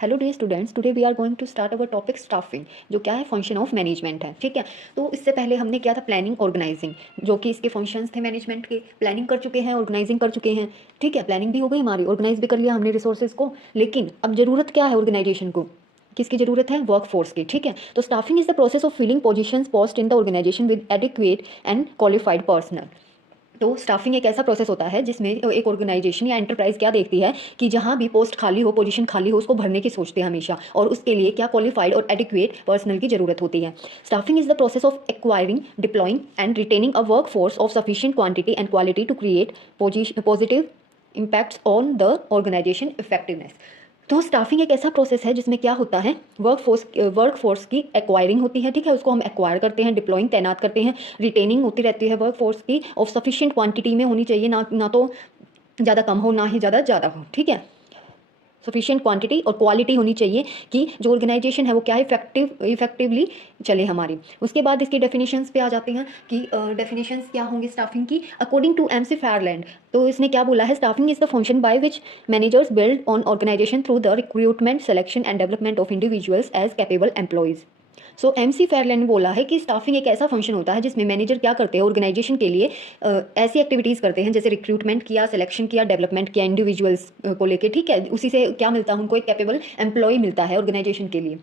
Hello dear students, today we are going to start our topic staffing, जो क्या है function of management है। ठीक है, तो इससे पहले हमने क्या था, प्लानिंग ऑर्गेनाइजिंग, जो कि इसके फंक्शंस थे मैनेजमेंट के। प्लानिंग कर चुके हैं, ऑर्गेनाइजिंग कर चुके हैं। ठीक है, प्लानिंग भी हो गई हमारी, ऑर्गेनाइज भी कर लिया हमने रिसोर्सेज को। लेकिन अब जरूरत क्या है ऑर्गेनाइजेशन को, किसकी जरूरत है? वर्क फोर्स की। ठीक है, तो staffing is the process of filling positions post in the organization with adequate and qualified personnel. तो स्टाफिंग एक ऐसा प्रोसेस होता है जिसमें एक ऑर्गेनाइजेशन या एंटरप्राइज क्या देखती है कि जहां भी पोस्ट खाली हो, पोजीशन खाली हो, उसको भरने की सोचते हैं हमेशा, और उसके लिए क्या क्वालिफाइड और एडिक्वेट पर्सनल की जरूरत होती है। Staffing is the process of acquiring, deploying and retaining a work force of sufficient quantity and quality to create positive impacts on the organization effectiveness. तो स्टाफिंग एक ऐसा प्रोसेस है जिसमें क्या होता है, वर्क फोर्स की एक्वायरिंग होती है। ठीक है, उसको हम एक्वायर करते हैं, डिप्लॉइंग तैनात करते हैं, रिटेनिंग होती रहती है वर्क फोर्स की, ऑफ सफिशिएंट क्वांटिटी में होनी चाहिए, ना तो ज़्यादा कम हो, ना ही ज़्यादा हो। ठीक है, सफिशिएंट क्वांटिटी और क्वालिटी होनी चाहिए कि जो ऑर्गेनाइजेशन है वो क्या है, इफेक्टिवली चले हमारी। उसके बाद इसकी डेफिनेशंस पे आ जाते हैं कि डेफिनेशंस क्या होंगी स्टाफिंग की, अकॉर्डिंग टू एमसी फेयरलैंड। तो इसने क्या बोला है, staffing is the function by which managers build on organisation through the recruitment, selection and development of individuals as capable employees. So McFarland ने बोला है कि स्टाफिंग एक ऐसा फंक्शन होता है जिसमें मैनेजर क्या करते हैं, ऑर्गेनाइजेशन के लिए ऐसी एक्टिविटीज़ करते हैं, जैसे रिक्रूटमेंट किया, सिलेक्शन किया, डेवलपमेंट किया इंडिविजुअल्स को लेके। ठीक है, उसी से क्या मिलता है, उनको एक कैपेबल एम्प्लॉय मिलता है ऑर्गेनाइजेशन के लिए।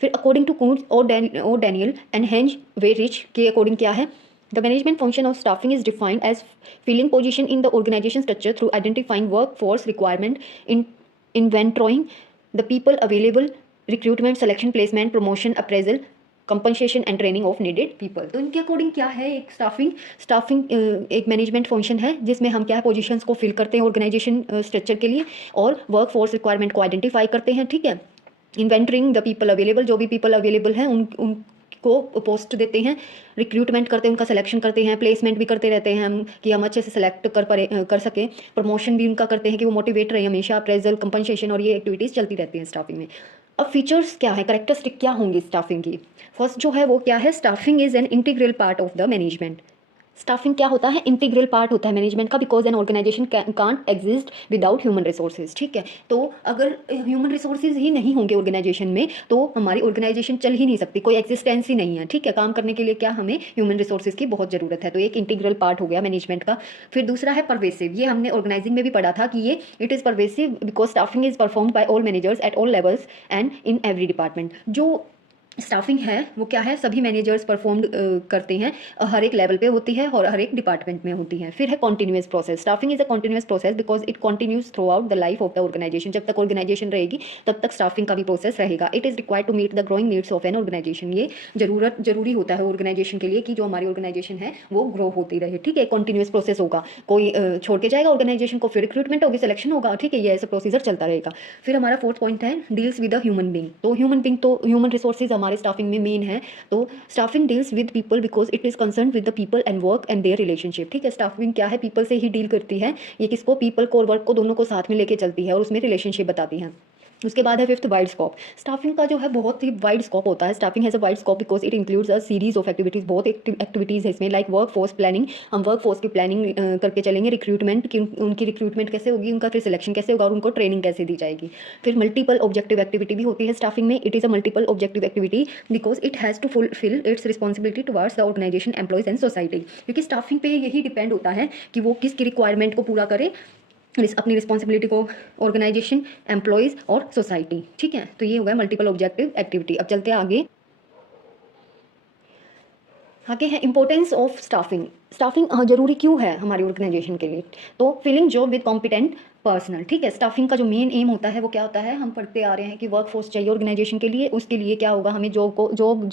फिर अकॉर्डिंग टू कून्स और Daniel and Heinz Weihrich के अकॉर्डिंग क्या है, the management function of staffing is defined as filling position in the organisation structure through identifying work force requirement, in inventorying the people available, recruitment, selection, placement, promotion, appraisal, compensation and training of needed people. तो इनके according क्या है, एक staffing एक management function है जिसमें हम क्या है, पोजीशंस को फिल करते हैं ऑर्गेनाइजेशन स्ट्रक्चर के लिए, और वर्क फोर्स रिक्वायरमेंट को आइडेंटिफाई करते हैं। ठीक है, इन्वेंटरिंग द पीपल अवेलेबल, जो भी पीपल अवेलेबल हैं उनको पोस्ट देते हैं, रिक्रूटमेंट करते हैं, उनका सिलेक्शन करते हैं, प्लेसमेंट भी करते रहते हैं हम कि हम अच्छे से सेलेक्ट कर सकें, प्रमोशन भी उनका करते हैं कि वो मोटिवेट रहे हमेशा, अप्रेजल, कंपनसेशन, और ये एक्टिविटीज़ चलती रहती हैं स्टाफिंग में। अब फीचर्स क्या है, करेक्टरिस्टिक क्या होंगी स्टाफिंग की। फर्स्ट जो है वो क्या है, staffing is an integral part of the management. Staffing क्या होता है, इंटीग्रल पार्ट होता है मैनेजमेंट का, because an organization can't exist without human resources. ठीक है, तो अगर ह्यूमन रिसोर्सेज ही नहीं होंगे ऑर्गेनाइजेशन में तो हमारी ऑर्गेनाइजेशन चल ही नहीं सकती, कोई एग्जिस्टेंस ही नहीं है। ठीक है, काम करने के लिए क्या हमें ह्यूमन रिसोर्सेज की बहुत ज़रूरत है, तो एक इंटीग्रल पार्ट हो गया मैनेजमेंट का। फिर दूसरा है परवेसिव, ये हमने ऑर्गेनाइजिंग में भी पढ़ा था कि ये it is pervasive because staffing is perform by all managers at all levels and in every department. जो स्टाफिंग है वो क्या है, सभी मैनेजर्स परफॉर्म करते हैं, हर एक लेवल पे होती है और हर एक डिपार्टमेंट में होती है। फिर है continuous process, staffing is a continuous process because it continues throughout the life of the organization. जब तक ऑर्गेनाइजेशन रहेगी तब तक स्टाफिंग का भी प्रोसेस रहेगा। It is required to meet the growing needs of an organization, ये जरूरी होता है ऑर्गेनाइजेशन के लिए कि जो हमारी ऑर्गेनाइजेशन है वो ग्रो होती रहे। ठीक है, कॉन्टिन्यूस प्रोसेस होगा, कोई छोड़ के जाएगा ऑर्गेनाइजेशन को, फिर रिक्रूटमेंट होगी, सिलेक्शन होगा। ठीक है, ये ऐसा प्रोसीजर चलता रहेगा। फिर हमारा फोर्थ पॉइंट है deals with a human being. तो ह्यूमन रिसोर्सेज हमारे स्टाफिंग में मेन है। तो staffing deals with people because it is concern with the people and work and their relationship. ठीक है, स्टाफिंग क्या है, पीपल से ही डील करती है, ये किसको, पीपल को और वर्क को, दोनों को साथ में लेके चलती है और उसमें रिलेशनशिप बताती है। उसके बाद है फिफ्थ, वाइड स्कोप। स्टाफिंग का जो है बहुत ही वाइड स्कोप होता है। Staffing has a wide scope because it includes a series of activities, बहुत एक्टिविटीज़ है इसमें, लाइक वर्क फोर्स प्लानिंग, हम वर्क फोर्स की प्लानिंग करके चलेंगे, रिक्रूटमेंट की, उनकी रिक्रूटमेंट कैसे होगी, उनका फिर सिलेक्शन कैसे होगा और उनको ट्रेनिंग कैसे दी जाएगी। फिर मल्टीपल ऑब्जेक्टिव एक्टिविटी भी होती है स्टाफिंग में, it is a multiple objective activity because it has to fulfil its responsibility towards the organization, employees and society. क्योंकि स्टाफिंग पे यही डिपेंड होता है कि वो किसकी रिक्वायरमेंट को पूरा करे, अपनी रिस्पॉन्सिबिलिटी को, ऑर्गेनाइजेशन, एम्प्लॉयज़ और सोसाइटी। ठीक है, तो ये हो गया मल्टीपल ऑब्जेक्टिव एक्टिविटी। अब चलते हैं आगे। आगे है इंपॉर्टेंस ऑफ स्टाफिंग। स्टाफिंग जरूरी क्यों है हमारी ऑर्गेनाइजेशन के लिए, तो filling job with competent personnel. ठीक है, स्टाफिंग का जो मेन एम होता है वो क्या होता है, हम पढ़ते आ रहे हैं कि वर्क फोर्स चाहिए ऑर्गेनाइजेशन के लिए, उसके लिए क्या होगा, हमें जो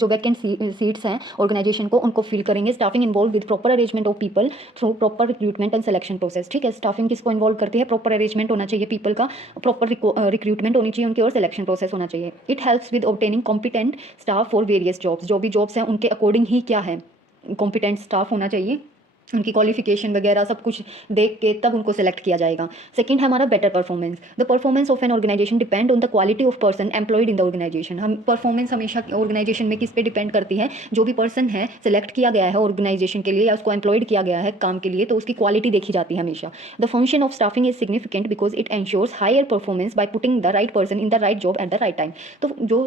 वैकेंट सीट्स हैं ऑर्गेनाइजेशन को, उनको फिल करेंगे। Staffing involve with proper arrangement of people through proper recruitment and selection process. ठीक है, स्टाफिंग किसको इन्वॉल्व करती है, प्रॉपर अरेंजमेंट होना चाहिए पीपल का, प्रॉपर रिक्रूटमेंट होनी चाहिए उनकी, और सिलेक्शन प्रोसेस होना चाहिए। It helps with obtaining competent staff for various jobs, जो भी जॉब्स हैं उनके अकॉर्डिंग ही क्या है, कॉम्पिटेंट स्टाफ होना चाहिए उनकी क्वालिफिकेशन वगैरह सब कुछ देख के तब उनको सेलेक्ट किया जाएगा। सेकंड है हमारा better performance. The performance of an organization depend on the quality of person employed in the organization. हम परफॉर्मेंस हमेशा ऑर्गेनाइजेशन में किस पे डिपेंड करती है, जो भी पर्सन है सेलेक्ट किया गया है ऑर्गेनाइजेशन के लिए या उसको एम्प्लॉयड किया गया है काम के लिए, तो उसकी क्वालिटी देखी जाती है हमेशा। The function of staffing is significant because it ensures higher performance by putting the right person in the right job at the right time. तो जो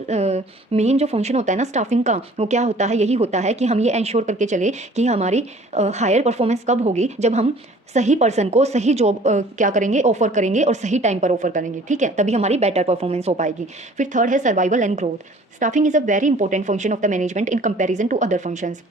मेन जो फंक्शन होता है ना स्टाफिंग का, वो क्या होता है, यही होता है कि हम ये एंश्योर करके चले कि हमारी हायर परफॉर्मेंस कब होगी, जब हम सही पर्सन को सही जॉब क्या करेंगे, ऑफर करेंगे और सही टाइम पर ऑफर करेंगे, ठीक है, तभी हमारी बेटर परफॉर्मेंस हो पाएगी। फिर थर्ड है survival and growth. Staffing is a very important function of the management in comparison to other functions.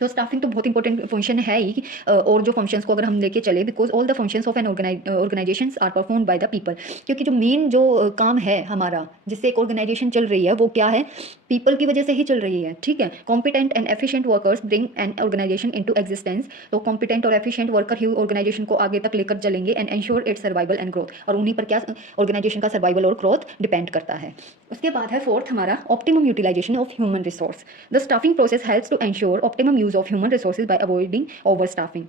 तो स्टाफिंग तो बहुत इंपॉर्टेंट फंक्शन है ही, और जो फंक्शंस को अगर हम लेके चले, because all the functions of an organizations are performed by the people. क्योंकि जो मेन जो काम है हमारा जिससे एक ऑर्गेनाइजेशन चल रही है वो क्या है, पीपल की वजह से ही चल रही है, ठीक है। Competent and efficient workers bring an organization into existence. तो कॉम्पिटेंट और एफिशिएंट वर्कर ही ऑर्गेनाइजेशन को आगे तक लेकर चलेंगे and ensure its survival and growth, और उन्हीं पर क्या ऑर्गेनाइजेशन का सर्वाइवल और ग्रोथ डिपेंड करता है। उसके बाद है फोर्थ हमारा optimum utilization of human resource. The staffing process helps to ensure optimum use of human resources by avoiding over staffing.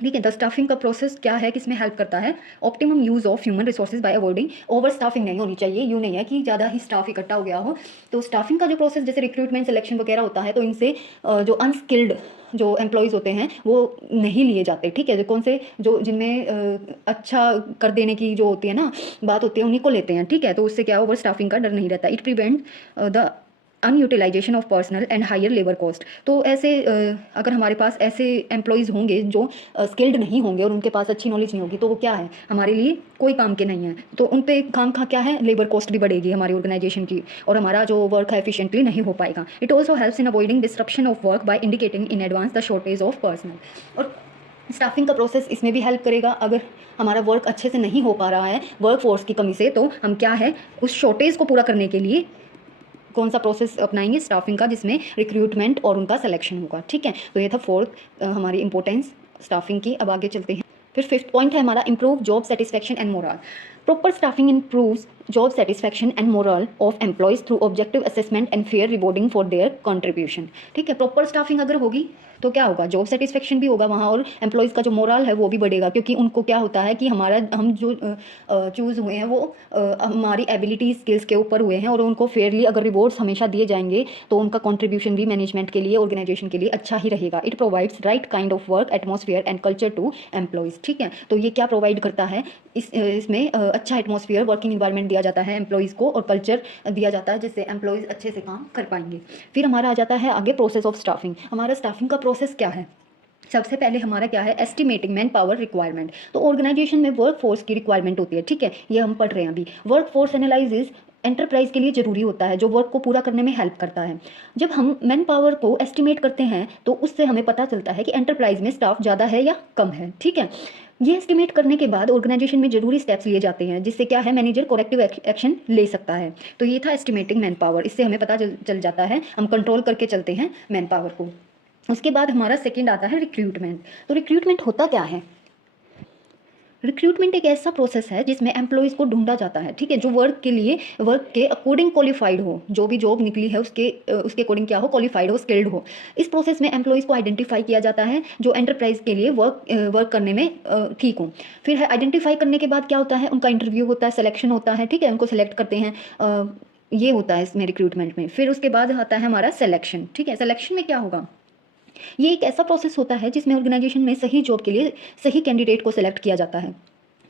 ठीक है, द स्टाफिंग का प्रोसेस क्या है, किसमें हेल्प करता है, optimum use of human resources by avoiding over staffing. नहीं होनी चाहिए, यूँ नहीं है कि ज़्यादा ही स्टाफ इकट्ठा हो गया हो। तो स्टाफिंग का जो प्रोसेस जैसे रिक्रूटमेंट सिलेक्शन वगैरह होता है, तो इनसे जो अनस्किल्ड जो एम्प्लॉयज़ होते हैं वो नहीं लिए जाते, ठीक है। जो कौन से जो जिनमें अच्छा कर देने की जो होती है ना बात होती है, उन्हीं को लेते हैं, ठीक है। तो उससे क्या ओवर स्टाफिंग का डर नहीं रहता। It prevent the unutilisation of personal and higher labour cost. तो ऐसे अगर हमारे पास ऐसे एम्प्लॉयज़ होंगे जो स्किल्ड नहीं होंगे और उनके पास अच्छी नॉलेज नहीं होगी, तो वो क्या है, हमारे लिए कोई काम के नहीं है। तो उन पे काम का क्या है, लेबर कॉस्ट भी बढ़ेगी हमारी ऑर्गेनाइजेशन की, और हमारा जो वर्क है एफिशिएंटली नहीं हो पाएगा। It also helps in avoiding disruption of work by indicating in advance the shortage of personal. और स्टाफिंग का प्रोसेस इसमें भी हेल्प करेगा। अगर हमारा वर्क अच्छे से नहीं हो पा रहा है वर्क फोर्स की कमी से, तो हम क्या है उस शॉर्टेज को पूरा करने के लिए कौन सा प्रोसेस अपनाएंगे, स्टाफिंग का, जिसमें रिक्रूटमेंट और उनका सिलेक्शन होगा, ठीक है। तो ये था फोर्थ हमारी इंपॉर्टेंस स्टाफिंग की। अब आगे चलते हैं। फिर फिफ्थ पॉइंट है हमारा improve job satisfaction and moral. Proper staffing improves job satisfaction and moral of employees through objective assessment and fair rewarding for their contribution, ठीक है। प्रॉपर स्टाफिंग अगर होगी तो क्या होगा, जॉब सेटिस्फैक्शन भी होगा वहाँ, और एम्प्लॉयज़ का जो मोरल है वो भी बढ़ेगा। क्योंकि उनको क्या होता है कि हमारा हम जो चूज़ हुए हैं वो हमारी एबिलिटी स्किल्स के ऊपर हुए हैं, और उनको फेयरली अगर रिवॉर्ड्स हमेशा दिए जाएंगे तो उनका कंट्रीब्यूशन भी मैनेजमेंट के लिए, ऑर्गेनाइजेशन के लिए अच्छा ही रहेगा। It provides right kind of work atmosphere and culture to employees, ठीक है। तो ये क्या प्रोवाइड करता है, इसमें अच्छा एटमॉस्फेयर, वर्किंग इन्वायरमेंट दिया जाता है एम्प्लॉयज़ को, और कल्चर दिया जाता है जिससे एम्प्लॉयज़ अच्छे से काम कर पाएंगे। फिर हमारा आ जाता है आगे प्रोसेस ऑफ स्टाफिंग। हमारा स्टाफिंग का प्रोसेस क्या है, सबसे पहले हमारा क्या है, एस्टिमेटिंग मैन पावर रिक्वायरमेंट। तो ऑर्गेनाइजेशन में वर्क फोर्स की रिक्वायरमेंट होती है, ठीक है, ये हम पढ़ रहे हैं अभी। वर्क फोर्स एनालिसिस एंटरप्राइज के लिए ज़रूरी होता है, जो वर्क को पूरा करने में हेल्प करता है। जब हम मैन पावर को एस्टिमेट करते हैं तो उससे हमें पता चलता है कि एंटरप्राइज में स्टाफ ज़्यादा है या कम है, ठीक है। ये एस्टिमेट करने के बाद ऑर्गेनाइजेशन में जरूरी स्टेप्स लिए जाते हैं, जिससे क्या है, मैनेजर करेक्टिव एक्शन ले सकता है। तो ये था एस्टिमेटिंग मैन पावर, इससे हमें पता चल जाता है, हम कंट्रोल करके चलते हैं मैन पावर को। उसके बाद हमारा सेकंड आता है रिक्रूटमेंट। तो रिक्रूटमेंट होता क्या है, रिक्रूटमेंट एक ऐसा प्रोसेस है जिसमें एम्प्लॉयज़ को ढूंढा जाता है, ठीक है, जो वर्क के लिए, वर्क के अकॉर्डिंग क्वालिफाइड हो, जो भी जॉब निकली है उसके अकॉर्डिंग क्या हो, क्वालिफाइड हो, स्किल्ड हो। इस प्रोसेस में एम्प्लॉयज़ को आइडेंटिफाई किया जाता है जो एंटरप्राइज के लिए वर्क करने में ठीक हो। फिर है आइडेंटिफाई करने के बाद क्या होता है, उनका इंटरव्यू होता है, सिलेक्शन होता है, ठीक है, उनको सेलेक्ट करते हैं, ये होता है इसमें रिक्रूटमेंट में। फिर उसके बाद आता है हमारा सिलेक्शन, ठीक है। सिलेक्शन में क्या होगा, ये एक ऐसा प्रोसेस होता है जिसमें ऑर्गेनाइजेशन में सही जॉब के लिए सही कैंडिडेट को सिलेक्ट किया जाता है,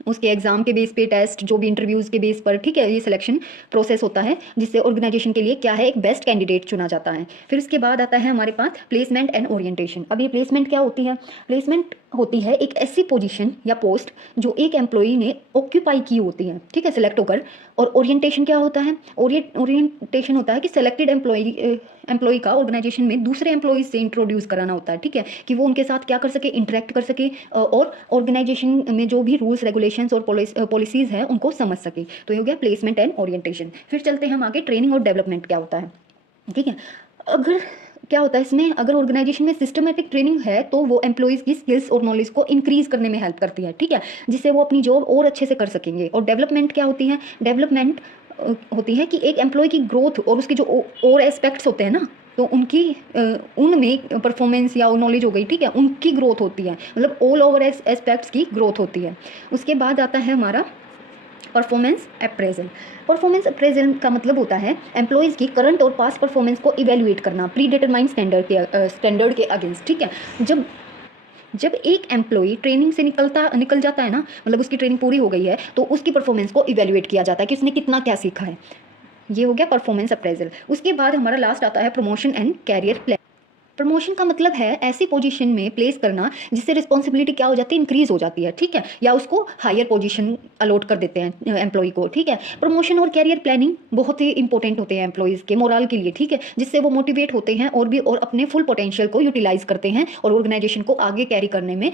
उसके एग्जाम के बेस पे, टेस्ट जो भी इंटरव्यूज़ के बेस पर, ठीक है। ये सिलेक्शन प्रोसेस होता है जिससे ऑर्गेनाइजेशन के लिए क्या है, एक बेस्ट कैंडिडेट चुना जाता है। फिर उसके बाद आता है हमारे पास प्लेसमेंट एंड ओरिएंटेशन। अब ये प्लेसमेंट क्या होती है, प्लेसमेंट होती है एक ऐसी पोजीशन या पोस्ट जो एक एम्प्लॉई ने ऑक्यूपाई की होती है, ठीक है, सेलेक्ट होकर। और ओरिएंटेशन क्या होता है, ओरिएंटेशन होता है कि सेलेक्टेड एम्प्लॉई का ऑर्गेनाइजेशन में दूसरे एम्प्लॉयज से इंट्रोड्यूस कराना होता है, ठीक है, कि वो उनके साथ क्या कर सके, इंटरेक्ट कर सके, और ऑर्गेनाइजेशन में जो भी रूल्स रेगुलेशंस और पॉलिसीज़ हैं उनको समझ सके। तो ये हो गया प्लेसमेंट एंड ओरिएंटेशन। फिर चलते हैं हम आगे, ट्रेनिंग और डेवलपमेंट क्या होता है, ठीक है। अगर क्या होता है इसमें, अगर ऑर्गेनाइजेशन में सिस्टमेटिक ट्रेनिंग है तो वो एम्प्लॉयज़ की स्किल्स और नॉलेज को इंक्रीज करने में हेल्प करती है, ठीक है, जिससे वो अपनी जॉब और अच्छे से कर सकेंगे। और डेवलपमेंट क्या होती है, डेवलपमेंट होती है कि एक एम्प्लॉय की ग्रोथ और उसके जो और एस्पेक्ट्स होते हैं ना, तो उनकी उनमें परफॉर्मेंस या नॉलेज हो गई, ठीक है, उनकी ग्रोथ होती है, मतलब ऑल ओवर एस्पेक्ट्स की ग्रोथ होती है। उसके बाद आता है हमारा परफॉर्मेंस अप्रेजल। परफॉर्मेंस अप्रेजल का मतलब होता है एम्प्लॉयज़ की करंट और पास्ट परफॉर्मेंस को इवेल्युएट करना प्री डिटरमाइंड स्टैंडर्ड के अगेंस्ट, ठीक है। जब जब एक एम्प्लॉय ट्रेनिंग से निकल जाता है ना, मतलब उसकी ट्रेनिंग पूरी हो गई है, तो उसकी परफॉर्मेंस को इवेल्युएट किया जाता है कि उसने कितना क्या सीखा है। ये हो गया परफॉर्मेंस अप्रेजल। उसके बाद हमारा लास्ट आता है promotion and career plan. Promotion का मतलब है ऐसी पोजीशन में प्लेस करना जिससे रिस्पॉन्सिबिलिटी क्या हो जाती है, इंक्रीज हो जाती है, ठीक है, या उसको हायर पोजीशन अलॉट कर देते हैं एम्प्लॉय को, ठीक है। प्रमोशन और कैरियर प्लानिंग बहुत ही इंपॉर्टेंट होते हैं एम्प्लॉयज़ के मोरल के लिए, ठीक है, जिससे वो मोटिवेट होते हैं और अपने फुल पोटेंशियल को यूटिलाइज करते हैं और ऑर्गेनाइजेशन को आगे कैरी करने में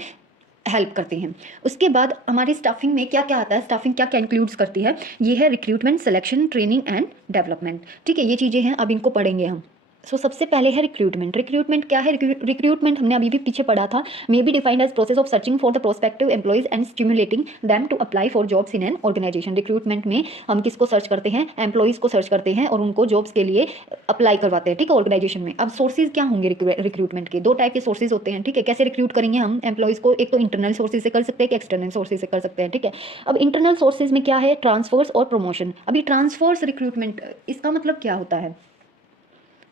हेल्प करते हैं। उसके बाद हमारी स्टाफिंग में क्या क्या आता है, स्टाफिंग क्या क्या इंक्लूड्स करती है, ये है recruitment, selection, training and development, ठीक है, ये चीज़ें हैं, अब इनको पढ़ेंगे हम। सबसे पहले है रिक्रूटमेंट। रिक्रूटमेंट क्या है? रिक्रूटमेंट हमने अभी भी पीछे पढ़ा था, may be defined as process of searching for the prospective employees and stimulating them to apply for jobs in an organization. Recruitment में हम किसको सर्च करते हैं? एम्प्लॉयज़ को सर्च करते हैं और उनको जॉब्स के लिए अप्लाई करवाते हैं, ठीक है, ऑर्गेनाइजेशन में। अब सोर्सेज क्या होंगे रिक्रूटमेंट के? दो टाइप के सोर्सेज होते हैं, ठीक है। कैसे रिक्रूट करेंगे हम एम्प्लॉयज़ को? एक तो इंटरनल सोर्सेज से कर सकते हैं, एक एक्सटर्नल सोर्सेज से कर सकते हैं, ठीक है। अब इंटरनल सोर्सेज में क्या है? ट्रांसफर्स और प्रमोशन। अभी ट्रांसफर्स रिक्रूटमेंट, इसका मतलब क्या होता है?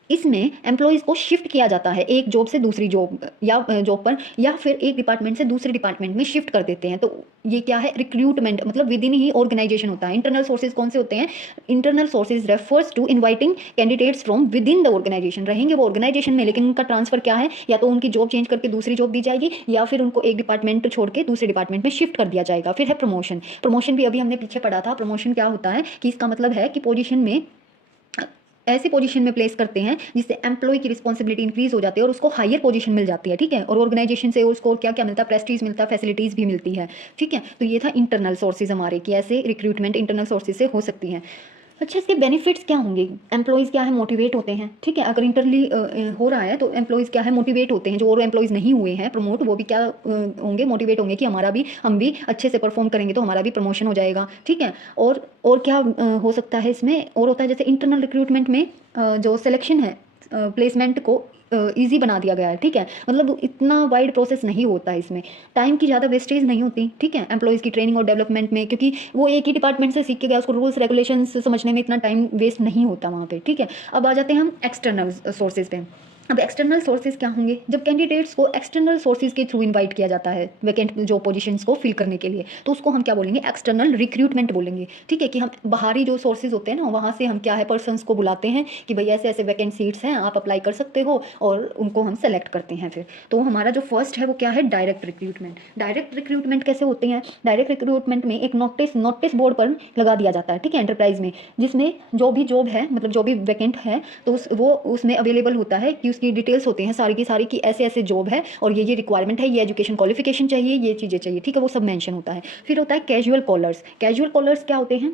इसमें एम्प्लॉयज़ को शिफ्ट किया जाता है एक जॉब से दूसरी जॉब या जॉब पर, या फिर एक डिपार्टमेंट से दूसरे डिपार्टमेंट में शिफ्ट कर देते हैं। तो ये क्या है? रिक्रूटमेंट, मतलब विद इन ही ऑर्गेनाइजेशन होता है। इंटरनल सोर्सेज कौन से होते हैं? Internal sources refers to inviting candidates from within the organization. रहेंगे वो ऑर्गेनाइजेशन में, लेकिन उनका ट्रांसफर क्या है? या तो उनकी जॉब चेंज करके दूसरी जॉब दी जाएगी, या फिर उनको एक डिपार्टमेंट छोड़ के दूसरे डिपार्टमेंट में शिफ्ट कर दिया जाएगा। फिर है प्रमोशन। प्रमोशन भी अभी हमने पीछे पढ़ा था। प्रमोशन क्या होता है कि इसका मतलब है कि पोजीशन में, ऐसी पोजीशन में प्लेस करते हैं जिससे एम्प्लॉय की रिस्पॉन्सिबिलिटी इंक्रीज हो जाती है और उसको हायर पोजीशन मिल जाती है, ठीक है, और ऑर्गेनाइजेशन से उसको क्या क्या मिलता है? प्रेस्टीज मिलता है, फैसिलिटीज़ भी मिलती है, ठीक है। तो ये था इंटरनल सोर्सेज हमारे, कि ऐसे रिक्रूटमेंट इंटरनल सोर्सेज से हो सकती हैं। अच्छा, इसके बेनिफिट्स क्या होंगे? एम्प्लॉयज़ क्या है? मोटिवेट होते हैं, ठीक है। अगर इंटरली हो रहा है तो एम्प्लॉयज़ क्या है? मोटिवेट होते हैं। जो और एम्प्लॉयज़ नहीं हुए हैं प्रमोट, वो भी क्या होंगे? मोटिवेट होंगे कि हम भी अच्छे से परफॉर्म करेंगे तो हमारा भी प्रमोशन हो जाएगा, ठीक है। और क्या हो सकता है इसमें? और होता है जैसे इंटरनल रिक्रूटमेंट में जो सिलेक्शन है, प्लेसमेंट को ईजी बना दिया गया है, ठीक है। मतलब इतना वाइड प्रोसेस नहीं होता है इसमें, टाइम की ज़्यादा वेस्टेज नहीं होती, ठीक है, एम्प्लॉयज़ की ट्रेनिंग और डेवलपमेंट में, क्योंकि वो एक ही डिपार्टमेंट से सीख के गया, उसको रूल्स रेगुलेशंस समझने में इतना टाइम वेस्ट नहीं होता वहाँ पे, ठीक है। अब आ जाते हैं हम एक्सटर्नल सोर्सेज पे। अब एक्सटर्नल सोर्सेज क्या होंगे? जब कैंडिडेट्स को एक्सटर्नल सोर्सेज के थ्रू इनवाइट किया जाता है वैकेंट जो पोजीशंस को फिल करने के लिए, तो उसको हम क्या बोलेंगे? एक्सटर्नल रिक्रूटमेंट बोलेंगे, ठीक है। कि हम बाहरी जो सोर्सेज होते हैं ना, वहाँ से हम क्या है, पर्सनस को बुलाते हैं कि भाई ऐसे ऐसे वैकेंट सीट्स हैं, आप अप्लाई कर सकते हो, और उनको हम सेलेक्ट करते हैं फिर। तो हमारा जो फर्स्ट है वो क्या है? Direct recruitment. डायरेक्ट रिक्रूटमेंट कैसे होते हैं? डायरेक्ट रिक्रूटमेंट में एक नोटिस बोर्ड पर लगा दिया जाता है, ठीक है, एंटरप्राइज में, जिसमें जो भी जॉब है, मतलब जो भी वैकेंट है, तो वो उसमें अवेलेबल होता है, कि उसकी डिटेल्स होती हैं सारी की सारी, कि ऐसे ऐसे जॉब है और ये रिक्वायरमेंट है, ये एजुकेशन क्वालिफिकेशन चाहिए, ये चीज़ें चाहिए, ठीक है, वो सब मेंशन होता है। फिर होता है कैजुअल कॉलर्स। कैजुअल कॉलर्स क्या होते हैं?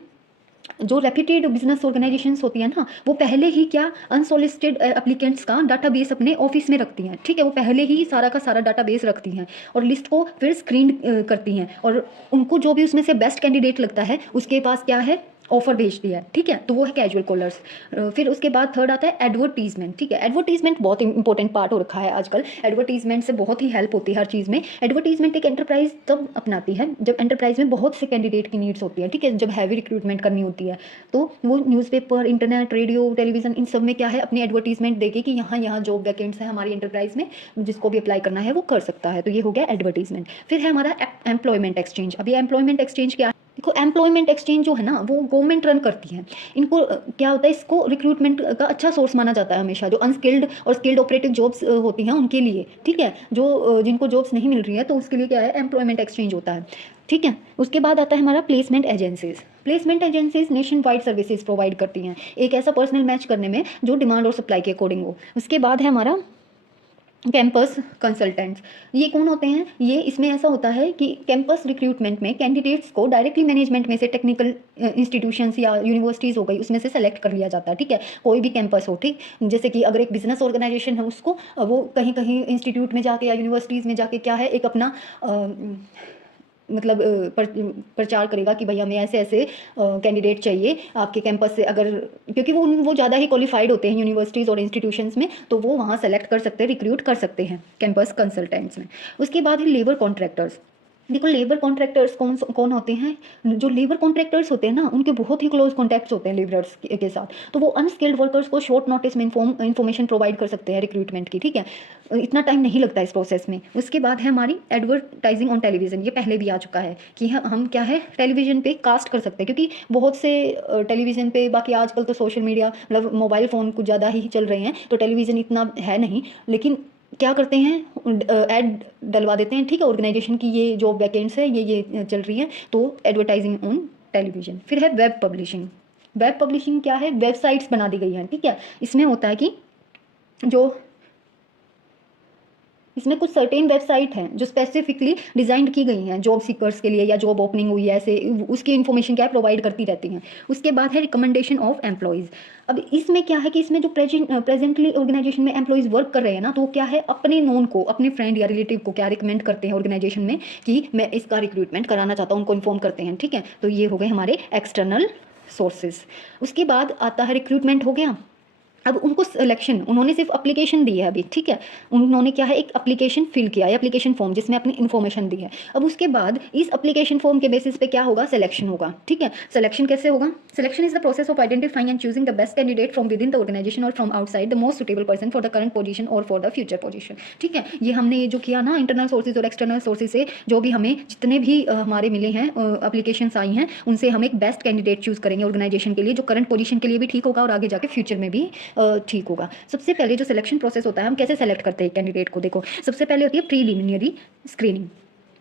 जो रेप्यूटेड बिजनेस ऑर्गेनाइजेशंस होती हैं ना, वो पहले ही क्या, अनसोलिसिटेड एप्लीकेंट्स का डाटाबेस अपने ऑफिस में रखती हैं, ठीक है, वो पहले ही सारा का सारा डाटाबेस रखती हैं और लिस्ट को फिर स्क्रीन करती हैं, और उनको जो भी उसमें से बेस्ट कैंडिडेट लगता है उसके पास क्या है, ऑफर भेजती है, ठीक है। तो वो है कैजुअल कॉलर्स। फिर उसके बाद थर्ड आता है एडवर्टीजमेंट, ठीक है। एडवर्टीजमेंट बहुत इंपॉर्टेंट पार्ट हो रखा है आजकल। एडवर्टीजमेंट से बहुत ही हेल्प होती है हर चीज़ में। एडवर्टीजमेंट एक एंटरप्राइज तब अपनाती है जब एंटरप्राइज में बहुत से कैंडिडेट की नीड्स होती है, ठीक है, जब हैवी रिक्रूटमेंट करनी होती है, तो वो न्यूज़पेपर, इंटरनेट, रेडियो, टेलीविजन, इन सब में क्या है, अपनी एडवर्टीजमेंट देगी कि यहाँ यहाँ जॉब वैकेंट्स हैं हमारी एंटरप्राइज में, जिसको भी अप्लाई करना है वो कर सकता है। तो ये हो गया एडवर्टीजमेंट। फिर है हमारा एम्प्लॉयमेंट एक्सचेंज। अभी एम्प्लॉयमेंट एक्सचेंज क्या है? देखो, एम्प्लॉयमेंट एक्सचेंज जो है ना, वो गवर्नमेंट रन करती है। इनको क्या होता है, इसको रिक्रूटमेंट का अच्छा सोर्स माना जाता है हमेशा, जो अनस्किल्ड और स्किल्ड ऑपरेटिव जॉब्स होती हैं उनके लिए, ठीक है, जो जिनको जॉब्स नहीं मिल रही है, तो उसके लिए क्या है, एम्प्लॉयमेंट एक्सचेंज होता है, ठीक है। उसके बाद आता है हमारा placement agencies. Placement agencies nation wide services provide करती हैं, एक ऐसा पर्सनल मैच करने में जो डिमांड और सप्लाई के अकॉर्डिंग हो। उसके बाद है हमारा कैंपस कंसल्टेंट्स। ये कौन होते हैं? ये इसमें ऐसा होता है कि कैंपस रिक्रूटमेंट में कैंडिडेट्स को डायरेक्टली मैनेजमेंट में से, टेक्निकल इंस्टीट्यूशंस या यूनिवर्सिटीज़ हो गई, उसमें से सेलेक्ट कर लिया जाता है, ठीक है, कोई भी कैंपस हो, ठीक। जैसे कि अगर एक बिजनेस ऑर्गेनाइजेशन है, उसको वो कहीं कहीं इंस्टीट्यूट में जाके या यूनिवर्सिटीज़ में जाके क्या है, एक अपना मतलब प्रचार करेगा कि भाई हमें ऐसे ऐसे कैंडिडेट चाहिए आपके कैंपस से, अगर क्योंकि वो ज़्यादा ही क्वालिफाइड होते हैं यूनिवर्सिटीज़ और इंस्टीट्यूशंस में, तो वो वहाँ सेलेक्ट कर सकते हैं, रिक्रूट कर सकते हैं कैंपस कंसल्टेंट्स में। उसके बाद है लेबर कॉन्ट्रैक्टर्स। देखो लेबर कॉन्ट्रैक्टर्स कौन कौन होते हैं? जो लेबर कॉन्ट्रैक्टर्स होते हैं ना, उनके बहुत ही क्लोज कॉन्टैक्ट्स होते हैं लेबरर्स के साथ, तो वो अनस्किल्ड वर्कर्स को शॉर्ट नोटिस में इन्फॉर्मेशन प्रोवाइड कर सकते हैं रिक्रूटमेंट की, ठीक है। इतना टाइम नहीं लगता इस प्रोसेस में। उसके बाद है हमारी एडवर्टाइजिंग ऑन टेलीविजन। ये पहले भी आ चुका है कि हम क्या है टेलीविजन पे कास्ट कर सकते हैं, क्योंकि बहुत से टेलीविजन पे, बाकी आजकल तो सोशल मीडिया मतलब मोबाइल फ़ोन कुछ ज़्यादा ही चल रहे हैं, तो टेलीविज़न इतना है नहीं, लेकिन क्या करते हैं ऐड डलवा देते हैं, ठीक है, ऑर्गेनाइजेशन की ये जॉब वैकेंट्स है, ये चल रही है, तो एडवर्टाइजिंग ऑन टेलीविजन। फिर है वेब पब्लिशिंग। वेब पब्लिशिंग क्या है? वेबसाइट्स बना दी गई हैं, ठीक है। इसमें होता है कि जो इसमें कुछ सर्टेन वेबसाइट हैं जो स्पेसिफिकली डिज़ाइन की गई हैं जॉब सीकर्स के लिए, या जॉब ओपनिंग हुई है ऐसे, उसकी इन्फॉर्मेशन क्या है प्रोवाइड करती रहती हैं। उसके बाद है रिकमेंडेशन ऑफ एम्प्लॉयज़। अब इसमें क्या है कि इसमें जो प्रेजेंटली ऑर्गेनाइजेशन में एम्प्लॉयज़ वर्क कर रहे हैं ना, तो क्या है अपने नोन को, अपने फ्रेंड या रिलेटिव को क्या रिकमेंड करते हैं ऑर्गेनाइजेशन में कि मैं इसका रिक्रूटमेंट कराना चाहता हूँ, उनको इन्फॉर्म करते हैं, ठीक है। तो ये हो गए हमारे एक्सटर्नल सोर्सेज। उसके बाद आता है रिक्रूटमेंट हो गया। अब उनको सिलेक्शन, उन्होंने सिर्फ एप्लीकेशन दी है अभी, ठीक है, उन्होंने क्या है एक एप्लीकेशन फिल किया है, एप्लीकेशन फॉर्म जिसमें अपनी इन्फॉर्मेशन दी है। अब उसके बाद इस एप्लीकेशन फॉर्म के बेसिस पे क्या होगा? सिलेक्शन होगा, ठीक है। सिलेक्शन कैसे होगा? Selection is the process of identifying and choosing the best candidate from within the organisation और from outside the most suitable person for the current position और फॉर द फ्यूचर पोजीशन, ठीक है। ये हमने ये जो किया ना इंटरनल सोर्सेज और एक्सटर्नल सोर्सेज से जो भी हमें जितने भी हमारे मिले हैं एप्लीकेशंस आई हैं, उनसे हम एक बेस्ट कैंडिडेट चूज करेंगे ऑर्गेनाइजेशन के लिए, जो करंट पोजीशन के लिए भी ठीक होगा और आगे जाके फ्यूचर में भी ठीक होगा। सबसे पहले जो सिलेक्शन प्रोसेस होता है, हम कैसे सेलेक्ट करते हैं कैंडिडेट को? देखो सबसे पहले होती है प्रीलिमिनरी स्क्रीनिंग।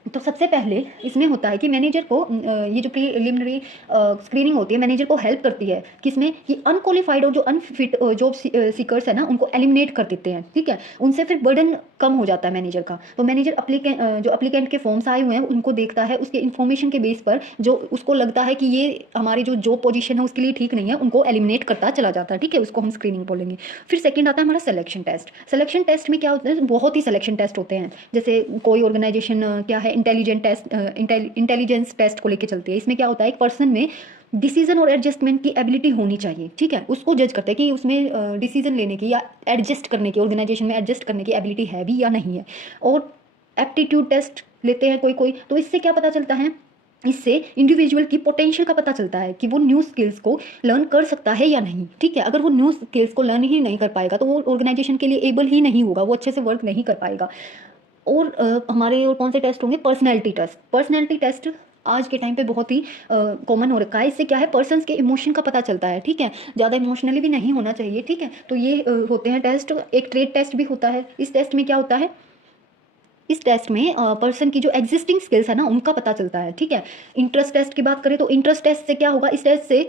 तो सबसे पहले इसमें होता है कि मैनेजर को ये जो प्रीलिमिनरी स्क्रीनिंग होती है मैनेजर को हेल्प करती है किसमें? कि अनक्वालिफाइड और जो अनफिट जॉब सीकर्स है ना, उनको एलिमिनेट कर देते हैं, ठीक है। उनसे फिर बर्डन कम हो जाता है मैनेजर का। तो मैनेजर जो अप्लीकेंट के फॉर्म्स आए हुए हैं उनको देखता है, उसके इन्फॉर्मेशन के बेस पर जो उसको लगता है कि ये हमारी जो जॉब पोजीशन है उसके लिए ठीक नहीं है, उनको एलिमिनेट करता चला जाता है, ठीक है। उसको हम स्क्रीनिंग बोलेंगे। फिर सेकंड आता है हमारा सिलेक्शन टेस्ट। सिलेक्शन टेस्ट में क्या होता है? बहुत ही सिलेक्शन टेस्ट होते हैं। जैसे कोई ऑर्गेनाइजेशन क्या है इंटेलिजेंस टेस्ट को लेके चलती है। इसमें क्या होता है? एक पर्सन में डिसीजन और एडजस्टमेंट की एबिलिटी होनी चाहिए, ठीक है। उसको जज करते हैं कि उसमें डिसीजन लेने की या एडजस्ट करने की, ऑर्गेनाइजेशन में एडजस्ट करने की एबिलिटी है भी या नहीं है। और एप्टीट्यूड टेस्ट लेते हैं कोई तो इससे क्या पता चलता है? इससे इंडिविजुअल की पोटेंशियल का पता चलता है कि वो न्यू स्किल्स को लर्न कर सकता है या नहीं, ठीक है। अगर वो न्यू स्किल्स को लर्न ही नहीं कर पाएगा तो वो ऑर्गेनाइजेशन के लिए एबल ही नहीं होगा, वो अच्छे से वर्क नहीं कर पाएगा। और हमारे और कौन से टेस्ट होंगे? Personality test. पर्सनैलिटी टेस्ट आज के टाइम पे बहुत ही कॉमन हो रखा है। इससे क्या है? पर्सन्स के इमोशन का पता चलता है, ठीक है। ज़्यादा इमोशनली भी नहीं होना चाहिए, ठीक है। तो ये होते हैं टेस्ट। एक ट्रेड टेस्ट भी होता है। इस टेस्ट में क्या होता है? इस टेस्ट में पर्सन की जो एग्जिस्टिंग स्किल्स है ना उनका पता चलता है, ठीक है। इंटरेस्ट टेस्ट की बात करें तो इंटरेस्ट टेस्ट से क्या होगा? इस टेस्ट से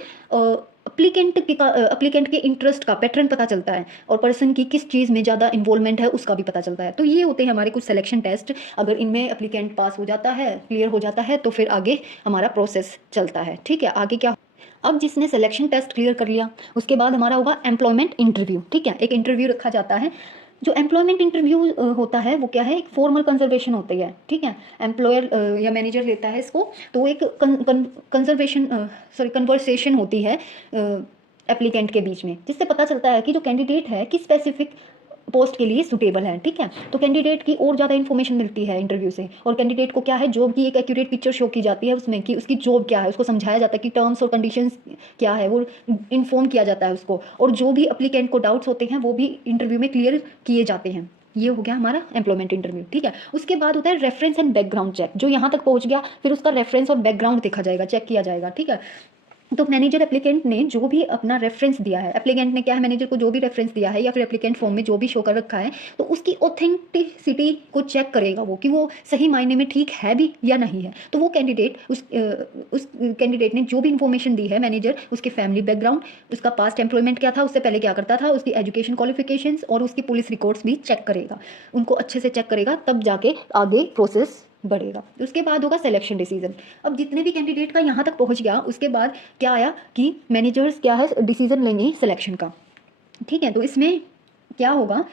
अप्लीकेंट के इंटरेस्ट का पैटर्न पता चलता है और पर्सन की किस चीज़ में ज़्यादा इन्वॉल्वमेंट है उसका भी पता चलता है। तो ये होते हैं हमारे कुछ सिलेक्शन टेस्ट। अगर इनमें अप्लीकेंट पास हो जाता है, क्लियर हो जाता है, तो फिर आगे हमारा प्रोसेस चलता है, ठीक है। आगे क्या? अब जिसने सिलेक्शन टेस्ट क्लियर कर लिया उसके बाद हमारा होगा एम्प्लॉयमेंट इंटरव्यू, ठीक है। एक इंटरव्यू रखा जाता है। जो एम्प्लॉयमेंट इंटरव्यू होता है वो क्या है? एक फॉर्मल कंजर्वेशन होती है, ठीक है। एम्प्लॉयर या मैनेजर लेता है इसको, तो एक कन्वर्सेशन होती है एप्लीकेंट के बीच में, जिससे पता चलता है कि जो कैंडिडेट है किस स्पेसिफिक पोस्ट के लिए सुटेबल है, ठीक है। तो कैंडिडेट की और ज़्यादा इन्फॉर्मेशन मिलती है इंटरव्यू से, और कैंडिडेट को क्या है? जॉब की एक एक्यूरेट पिक्चर शो की जाती है उसमें कि उसकी जॉब क्या है, उसको समझाया जाता है कि टर्म्स और कंडीशंस क्या है, वो इन्फॉर्म किया जाता है उसको। और जो भी अप्लीकेंट को डाउट्स होते हैं वो भी इंटरव्यू में क्लियर किए जाते हैं। ये हो गया हमारा एम्प्लॉयमेंट इंटरव्यू, ठीक है। उसके बाद होता है रेफरेंस एंड बैकग्राउंड चेक। जो यहाँ तक पहुँच गया फिर उसका रेफरेंस और बैकग्राउंड देखा जाएगा, चेक किया जाएगा, ठीक है। तो मैनेजर एप्लीकेंट ने जो भी अपना रेफरेंस दिया है, एप्लीकेंट ने क्या है मैनेजर को जो भी रेफरेंस दिया है या फिर एप्लीकेंट फॉर्म में जो भी शो कर रखा है, तो उसकी ऑथेंटिसिटी को चेक करेगा वो कि वो सही मायने में ठीक है भी या नहीं है। तो वो कैंडिडेट उस कैंडिडेट ने जो भी इन्फॉर्मेशन दी है मैनेजर, उसके फैमिली बैकग्राउंड, उसका पास्ट एम्प्लॉयमेंट क्या था, उससे पहले क्या करता था, उसकी एजुकेशन क्वालिफिकेशंस और उसकी पुलिस रिकॉर्ड्स भी चेक करेगा। उनको अच्छे से चेक करेगा, तब जाके आगे प्रोसेस बढ़ेगा। उसके बाद होगा सिलेक्शन डिसीजन। अब जितने भी कैंडिडेट का यहाँ तक पहुँच गया उसके बाद क्या आया कि मैनेजर्स क्या है डिसीजन लेंगे सिलेक्शन का, ठीक है। तो इसमें क्या होगा?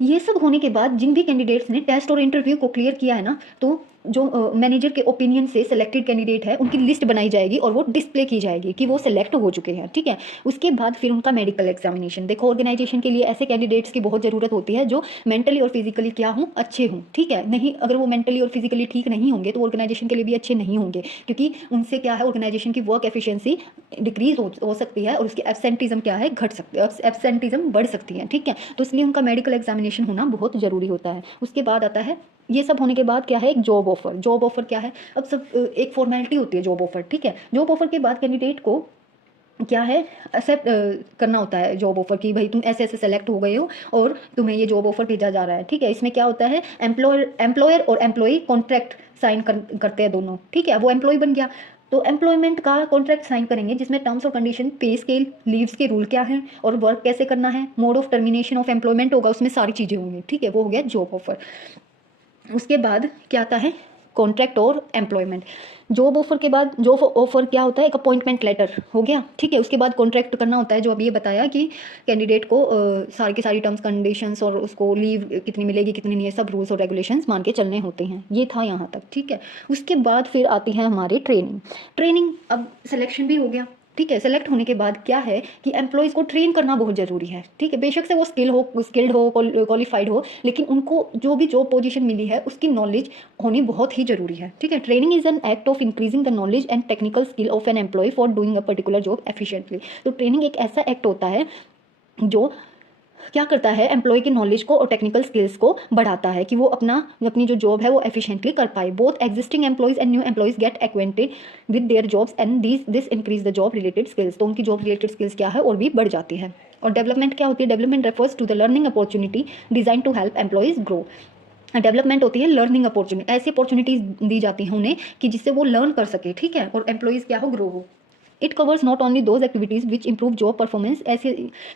ये सब होने के बाद जिन भी कैंडिडेट्स ने टेस्ट और इंटरव्यू को क्लियर किया है ना, तो जो मैनेजर के ओपिनियन से सिलेक्टेड कैंडिडेट है उनकी लिस्ट बनाई जाएगी और वो डिस्प्ले की जाएगी कि वो सिलेक्ट हो चुके हैं, ठीक है। उसके बाद फिर उनका मेडिकल एग्जामिनेशन। देखो ऑर्गेनाइजेशन के लिए ऐसे कैंडिडेट्स की बहुत ज़रूरत होती है जो मेंटली और फिजिकली क्या हों, अच्छे हों, ठीक है। नहीं, अगर वो मेंटली और फिजिकली ठीक नहीं होंगे तो ऑर्गेनाइजेशन के लिए भी अच्छे नहीं होंगे, क्योंकि उनसे क्या है, ऑर्गेनाइजेशन की वर्क एफिशिएंसी डिक्रीज हो सकती है और उसकी एब्सेंटिज्म क्या है, घट सकती है, एब्सेंटिज्म बढ़ सकती है, ठीक है। तो इसलिए उनका मेडिकल एग्जामिनेशन होना बहुत ज़रूरी होता है। उसके बाद आता है, ये सब होने के बाद क्या है, एक जॉब ऑफर। जॉब ऑफर क्या है, अब सब एक फॉर्मेलिटी होती है जॉब ऑफर, ठीक है। जॉब ऑफर के बाद कैंडिडेट को क्या है, एक्सेप्ट करना होता है जॉब ऑफर की, भाई तुम ऐसे ऐसे सेलेक्ट हो गए हो और तुम्हें ये जॉब ऑफर भेजा जा रहा है, ठीक है। इसमें क्या होता है, एम्प्लॉयर और एम्प्लॉई कॉन्ट्रैक्ट साइन करते हैं दोनों, ठीक है। वो एम्प्लॉय बन गया तो एम्प्लॉयमेंट का कॉन्ट्रैक्ट साइन करेंगे जिसमें टर्म्स और कंडीशन, पे स्केल, लीव्स के रूल क्या है और वर्क कैसे करना है, mode of termination of employment होगा, उसमें सारी चीज़ें होंगी, ठीक है। वो हो गया जॉब ऑफर। उसके बाद क्या आता है, कॉन्ट्रैक्ट और एम्प्लॉयमेंट। जॉब ऑफर के बाद, जॉब ऑफर क्या होता है, एक अपॉइंटमेंट लेटर हो गया, ठीक है। उसके बाद कॉन्ट्रैक्ट करना होता है, जो अभी ये बताया कि कैंडिडेट को सारी की सारी टर्म्स कंडीशंस और उसको लीव कितनी मिलेगी कितनी नहीं है, सब रूल्स और रेगुलेशंस मान के चलने होते हैं। ये था यहाँ तक, ठीक है। उसके बाद फिर आती है हमारी ट्रेनिंग। ट्रेनिंग, अब सिलेक्शन भी हो गया, ठीक है। सेलेक्ट होने के बाद क्या है कि एम्प्लॉयज़ को ट्रेन करना बहुत ज़रूरी है, ठीक है। बेशक से वो स्किल्ड हो, क्वालिफाइड हो, लेकिन उनको जो भी जॉब पोजीशन मिली है उसकी नॉलेज होनी बहुत ही ज़रूरी है, ठीक है। Training is an act of increasing the knowledge and technical skill of an employee for doing a particular job efficiently. तो ट्रेनिंग एक ऐसा एक्ट होता है जो क्या करता है, एम्प्लॉय की नॉलेज को और टेक्निकल स्किल्स को बढ़ाता है कि वो अपनी जो जॉब है वो एफिशिएंटली कर पाए। Both existing employees and new employees get acquainted with their jobs and this increase the job related skills. तो उनकी जॉब रिलेटेड स्किल्स क्या है और भी बढ़ जाती है। और डेवलपमेंट क्या होती है, development refers to the learning opportunity design to help employees grow. Development होती है लर्निंग अपॉर्चुनिटी, ऐसी अपॉर्चुनिटीज दी जाती हैं उन्हें कि जिससे वो लर्न कर सके, ठीक है, और एम्प्लॉयज क्या हो, ग्रो हो। It covers not only those activities which improve job performance, ऐसे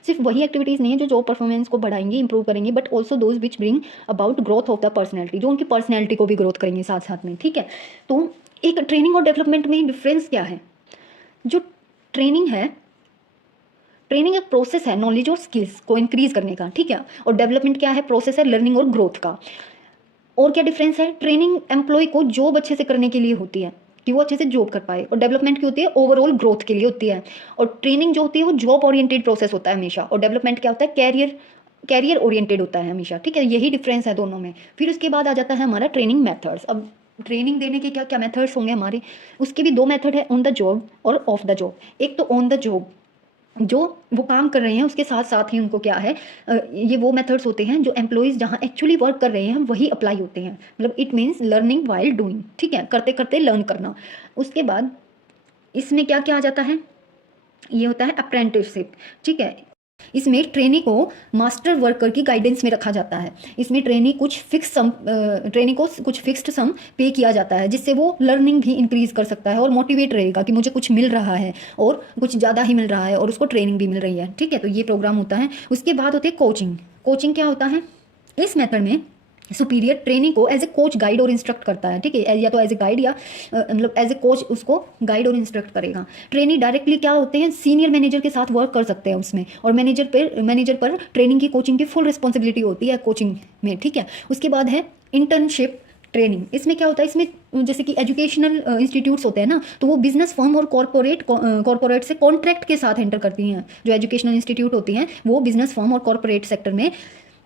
सिर्फ वही एक्टिविटीज़ नहीं है जो जॉब परफॉर्मेंस को बढ़ाएंगी, इंप्रूव करेंगी, but also those which bring about growth of the personality, जो उनकी पर्सनैलिटी को भी ग्रोथ करेंगे साथ साथ में, ठीक है। तो एक ट्रेनिंग और डेवलपमेंट में डिफरेंस क्या है, जो ट्रेनिंग है, ट्रेनिंग एक प्रोसेस है नॉलेज और स्किल्स को इंक्रीज करने का, ठीक है। और डेवलपमेंट क्या है, प्रोसेस है लर्निंग और ग्रोथ का। और क्या डिफरेंस है, ट्रेनिंग एम्प्लॉय को जॉब अच्छे से करने के लिए होती है कि वो अच्छे से जॉब कर पाए, और डेवलपमेंट की होती है ओवरऑल ग्रोथ के लिए होती है। और ट्रेनिंग जो होती है वो जॉब ओरिएंटेड प्रोसेस होता है हमेशा, और डेवलपमेंट क्या होता है, कैरियर ओरिएंटेड होता है हमेशा, ठीक है। यही डिफरेंस है दोनों में। फिर उसके बाद आ जाता है हमारा ट्रेनिंग मेथड्स। अब ट्रेनिंग देने के क्या क्या मेथड्स होंगे हमारे, उसके भी दो मेथड है, ऑन द जॉब और ऑफ द जॉब। एक तो ऑन द जॉब, जो वो काम कर रहे हैं उसके साथ साथ ही उनको क्या है, ये वो मेथड्स होते हैं जो एम्प्लॉयज़ जहाँ एक्चुअली वर्क कर रहे हैं वही अप्लाई होते हैं, मतलब it means learning while doing, ठीक है, करते करते लर्न करना। उसके बाद इसमें क्या क्या आ जाता है, ये होता है अप्रेंटिसशिप, ठीक है। इसमें ट्रेनी को मास्टर वर्कर की गाइडेंस में रखा जाता है। इसमें ट्रेनी को कुछ फिक्स्ड सम पे किया जाता है, जिससे वो लर्निंग भी इंक्रीज कर सकता है और मोटिवेट रहेगा कि मुझे कुछ मिल रहा है और कुछ ज़्यादा ही मिल रहा है और उसको ट्रेनिंग भी मिल रही है, ठीक है। तो ये प्रोग्राम होता है। उसके बाद होती है कोचिंग। कोचिंग क्या होता है, इस मेथड में सुपीरियर ट्रेनिंग को एज ए कोच गाइड और इंस्ट्रक्ट करता है, ठीक है, या तो एज ए गाइड या मतलब एज ए कोच उसको गाइड और इंस्ट्रक्ट करेगा। ट्रेनी डायरेक्टली क्या होते हैं, सीनियर मैनेजर के साथ वर्क कर सकते हैं उसमें, और मैनेजर पर ट्रेनिंग की कोचिंग की फुल रिस्पॉन्सिबिलिटी होती है कोचिंग में, ठीक है। उसके बाद है इंटर्नशिप ट्रेनिंग। इसमें क्या होता है, इसमें जैसे कि एजुकेशनल इंस्टीट्यूट्स होते हैं ना, तो वो बिजनेस फर्म और कॉरपोरेट से कॉन्ट्रैक्ट के साथ एंटर करती हैं। जो एजुकेशनल इंस्टीट्यूट होती हैं वो बिजनेस फर्म और कॉरपोरेट सेक्टर में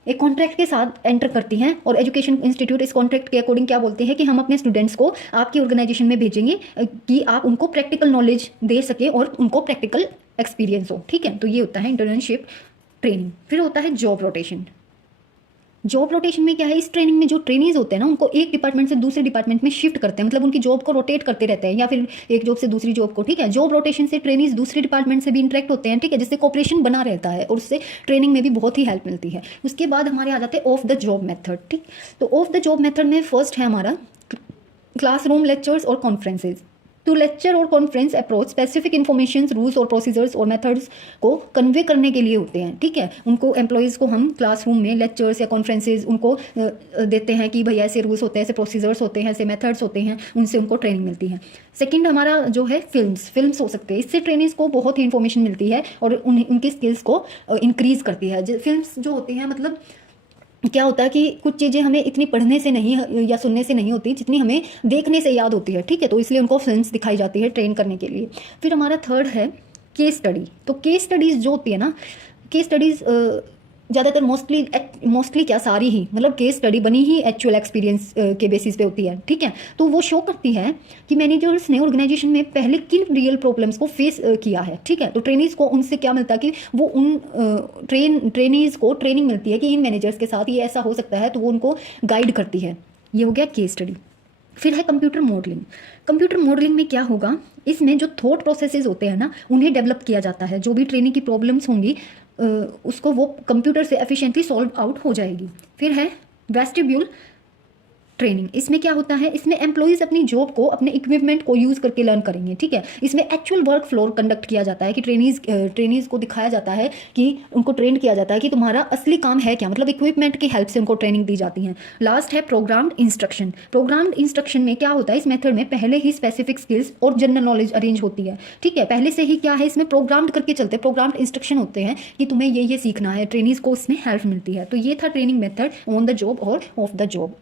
एक कॉन्ट्रैक्ट के साथ एंटर करती हैं, और एजुकेशन इंस्टीट्यूट इस कॉन्ट्रैक्ट के अकॉर्डिंग क्या बोलते हैं कि हम अपने स्टूडेंट्स को आपकी ऑर्गेनाइजेशन में भेजेंगे कि आप उनको प्रैक्टिकल नॉलेज दे सके और उनको प्रैक्टिकल एक्सपीरियंस हो, ठीक है। तो ये होता है इंटर्नशिप ट्रेनिंग। फिर होता है जॉब रोटेशन। जॉब रोटेशन में क्या है, इस ट्रेनिंग में जो ट्रेनीज होते हैं ना, उनको एक डिपार्टमेंट से दूसरे डिपार्टमेंट में शिफ्ट करते हैं, मतलब उनकी जॉब को रोटेट करते रहते हैं, या फिर एक जॉब से दूसरी जॉब को, ठीक है। जॉब रोटेशन से ट्रेनीज दूसरे डिपार्टमेंट से भी इंटरेक्ट होते हैं, ठीक है, जिससे कोऑपरेशन बना रहता है और उससे ट्रेनिंग में भी बहुत ही हेल्प मिलती है। उसके बाद हमारे आ जाते हैं ऑफ द जॉब मेथड, ठीक। तो ऑफ द जॉब मेथड में फर्स्ट है हमारा क्लासरूम लेक्चर्स और कॉन्फ्रेंसेज। टू लेक्चर और conference approach specific information, rules और प्रोसीजर्स और मेथड्स को कन्वे करने के लिए होते हैं, ठीक है। उनको एम्प्लॉयज़ को हम क्लासरूम में लेक्चर्स या कॉन्फ्रेंसेज उनको देते हैं कि भैया ऐसे रूल्स होते हैं, ऐसे प्रोसीजर्स होते हैं, ऐसे मेथड्स होते हैं, उनसे उनको ट्रेनिंग मिलती है। सेकंड हमारा जो है फिल्म्स हो सकते हैं, इससे ट्रेनिंग्स को बहुत ही इन्फॉर्मेशन मिलती है और उनकी स्किल्स को इंक्रीज़ करती है। फिल्म्स जो होती हैं, मतलब क्या होता है कि कुछ चीज़ें हमें इतनी पढ़ने से नहीं या सुनने से नहीं होती जितनी हमें देखने से याद होती है, ठीक है। तो इसलिए उनको फिल्म्स दिखाई जाती है ट्रेन करने के लिए। फिर हमारा थर्ड है केस स्टडी। तो केस स्टडीज़ जो होती है ना, केस स्टडीज़ ज़्यादातर मोस्टली क्या सारी ही मतलब केस स्टडी बनी ही एक्चुअल एक्सपीरियंस के बेसिस पे होती है, ठीक है। तो वो शो करती है कि मैनेजर्स ने ऑर्गेनाइजेशन में पहले किन रियल प्रॉब्लम्स को फेस किया है, ठीक है। तो ट्रेनीज़ को उनसे क्या मिलता है कि वो उन ट्रेनीज़ को ट्रेनिंग मिलती है कि इन मैनेजर्स के साथ ये ऐसा हो सकता है, तो वो उनको गाइड करती है। ये हो गया केस स्टडी। फिर है कंप्यूटर मॉडलिंग। कंप्यूटर मॉडलिंग में क्या होगा, इसमें जो थॉट प्रोसेसेस होते हैं ना उन्हें डेवलप किया जाता है। जो भी ट्रेनिंग की प्रॉब्लम्स होंगी उसको वो कंप्यूटर से एफिशिएंटली सॉल्व आउट हो जाएगी। फिर है वेस्टिब्यूल ट्रेनिंग। इसमें क्या होता है, इसमें एम्प्लॉयज़ अपनी जॉब को अपने इक्विपमेंट को यूज़ करके लर्न करेंगे, ठीक है। इसमें एक्चुअल वर्क फ्लोर कंडक्ट किया जाता है कि ट्रेनीज़ को दिखाया जाता है कि उनको ट्रेन किया जाता है कि तुम्हारा असली काम है क्या, मतलब इक्विपमेंट की हेल्प से उनको ट्रेनिंग दी जाती है। लास्ट है प्रोग्राम्ड इंस्ट्रक्शन। प्रोग्राम्ड इंस्ट्रक्शन में क्या होता है, इस मेथड में पहले ही स्पेसिफिक स्किल्स और जनरल नॉलेज अरेंज होती है, ठीक है। पहले से ही क्या है, इसमें प्रोग्राम्ड करके चलते हैं, प्रोग्राम्ड इंस्ट्रक्शन होते हैं कि तुम्हें ये सीखना है, ट्रेनीज़ को इसमें हेल्प मिलती है। तो ये था training method on the job और ऑफ द जॉब।